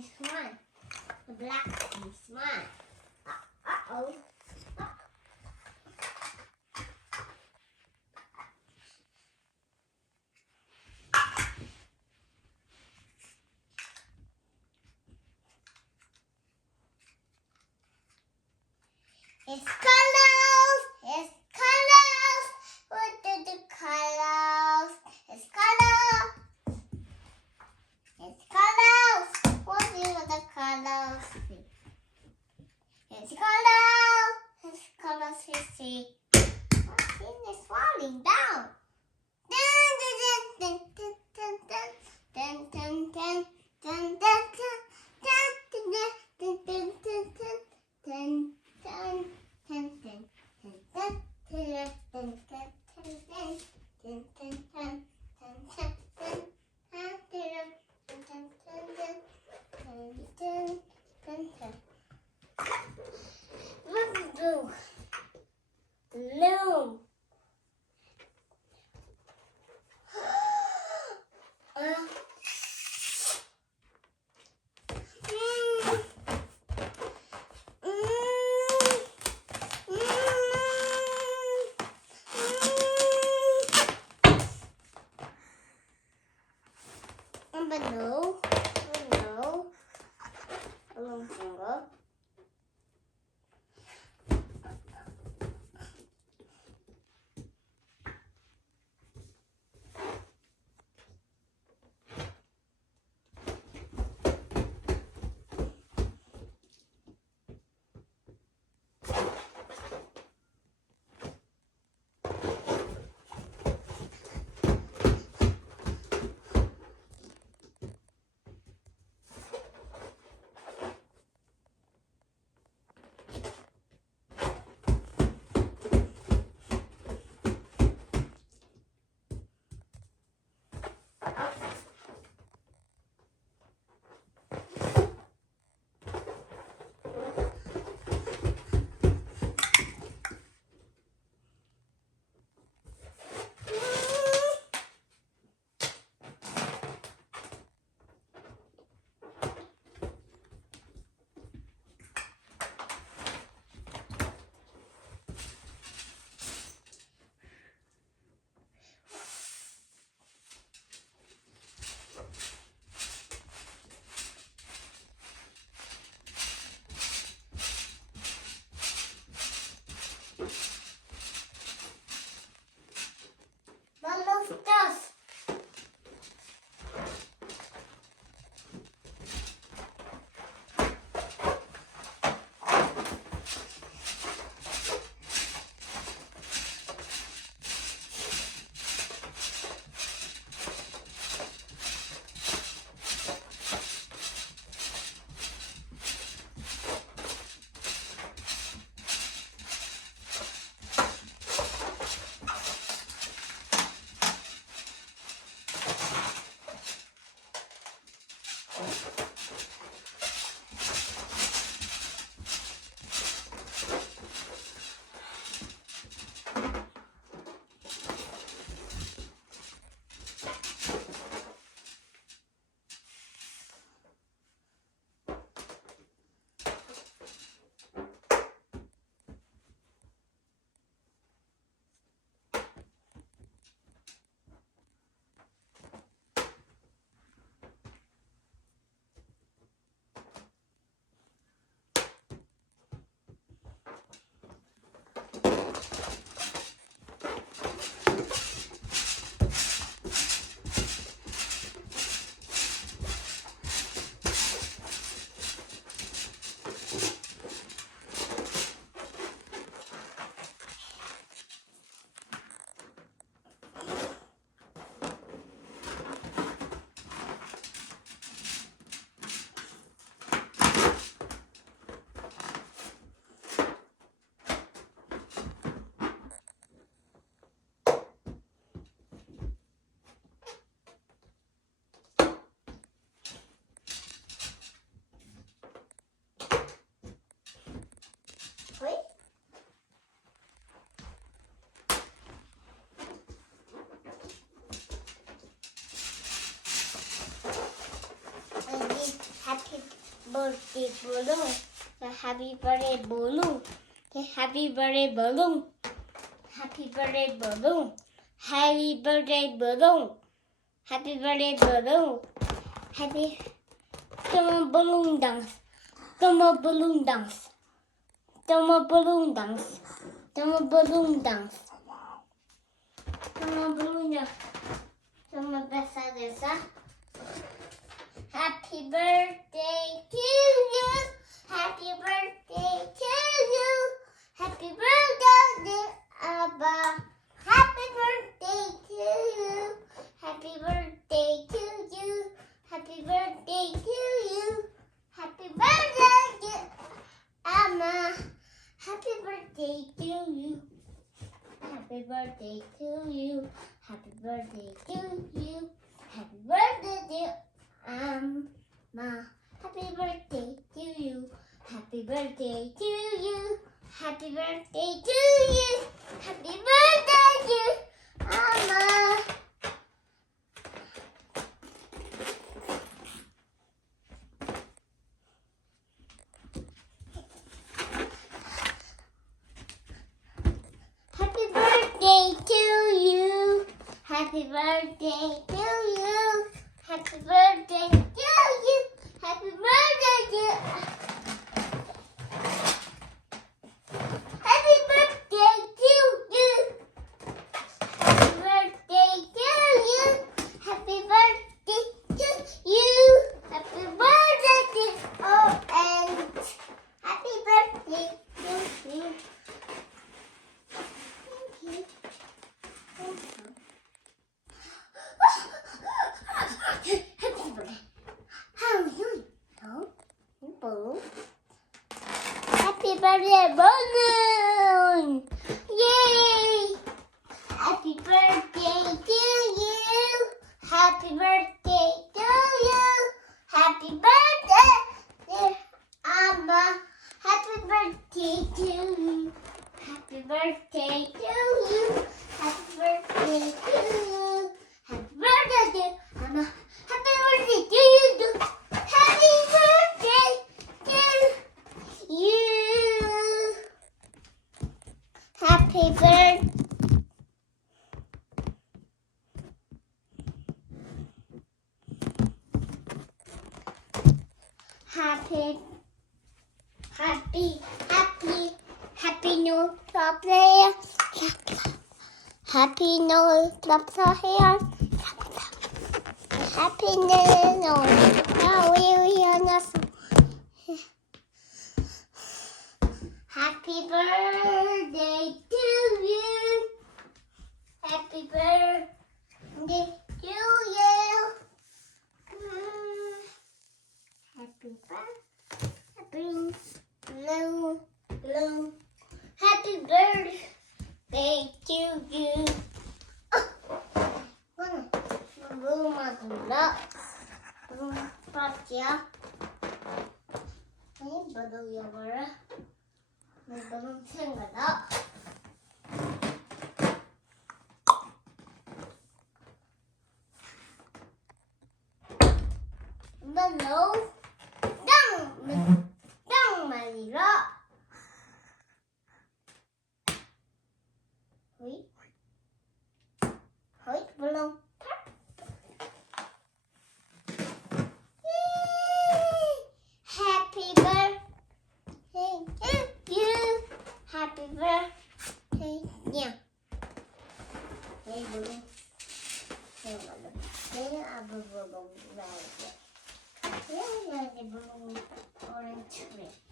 this one. The black this one. Uh-oh. It's colors. It's colors. What are the colors? It's colors. It's colors. What are the colors? It's colors. It's colors. You see. What's in this falling down? Dun dun dun dun dun dun dun dun dun dun dun dun dun dun dun dun dun. Blue. But no, no, a long finger. birthday balloon. The happy birthday balloon. The happy birthday balloon. Happy birthday balloon. Happy birthday balloon. Happy birthday balloon. Happy. Come on, balloon dance. Come on, balloon dance. Come on, balloon dance. Come on, balloon dance. Come on, balloon dance. Come on, besa desa. Happy birthday to you. Happy birthday to you. Happy birthday, dear Abba. Happy birthday to you. Happy birthday to you. Happy birthday to you. Happy birthday, dear Amma. Happy birthday to you. Happy birthday to you. Happy birthday to you. Happy birthday, dear Amma. Happy birthday to you. Happy birthday to you. Happy birthday to you. Happy birthday, dear Amma. Happy birthday to you. Happy birthday to you. Happy birthday to you. Happy birthday to Happy birthday to you. Happy birthday to you. Happy birthday to you. Happy birthday to all and happy birthday to you. Happy birthday. How are you? Balloon. Happy birthday, balloon! Yay! Happy birthday to you. Happy birthday to you. Happy birthday, dear Amma. Happy birthday to you. Happy birthday to you. Happy birthday to you. Happy birthday, dear Amma. Happy birthday to you. Happy birthday to you. Happy birthday. Happy no club there. Happy no club here. Happy no. Now we are not. Happy birthday to you. Happy birthday to you. Happy birthday. Happy birthday to you. Belum ada. Belum pas ya. Ini baru yang mana? Ini belum ada. Belum. Dang Marira. Wait. Wait, belum. Happy birthday to you. Happy birthday. Yeah. Hey, belum. Hey, belum. Hey, belum. Belum. Ini belum orange tree.